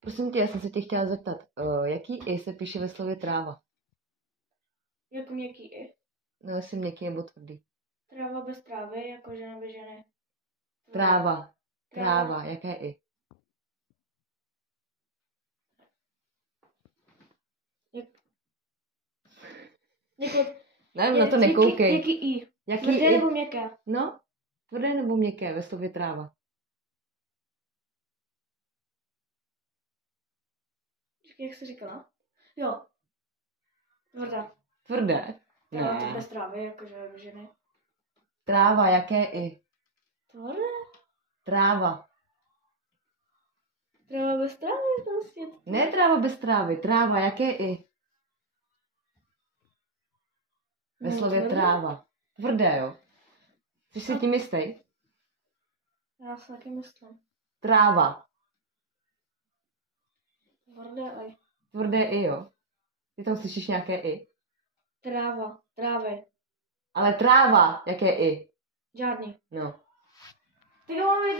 Prosím tě, já jsem se tě chtěla zeptat, jaký i se píše ve slově tráva? Jako měkký i. No, jestli měkký nebo tvrdý. Tráva bez trávy, jako žena bez ženy. Tráva. Tráva, jaké i? Jako, Ne, na to nekoukej. Jaký i? Jaký Tvrdé i? nebo měkké? No, tvrdé nebo měkké ve slově tráva? Jak jsi říkala? Jo. Tvrdá. Tvrdé? Tráva to Ne. bez trávy, jako žena bez ženy. Tráva, jaké i? Tvrdé? Tráva. Tráva bez trávy, prostě. Ne tráva bez trávy, tráva, jaké i? Ve slově tvrdé? tráva. Tvrdé, jo? Jsi si tím jistý? Já si taky myslím. Tráva. Tvrdé i. Tvrdé i, jo? Ty tam slyšíš nějaké i? Tráva. Trávy. Ale tráva, jaké i? Žádný. No. Ty jo, mi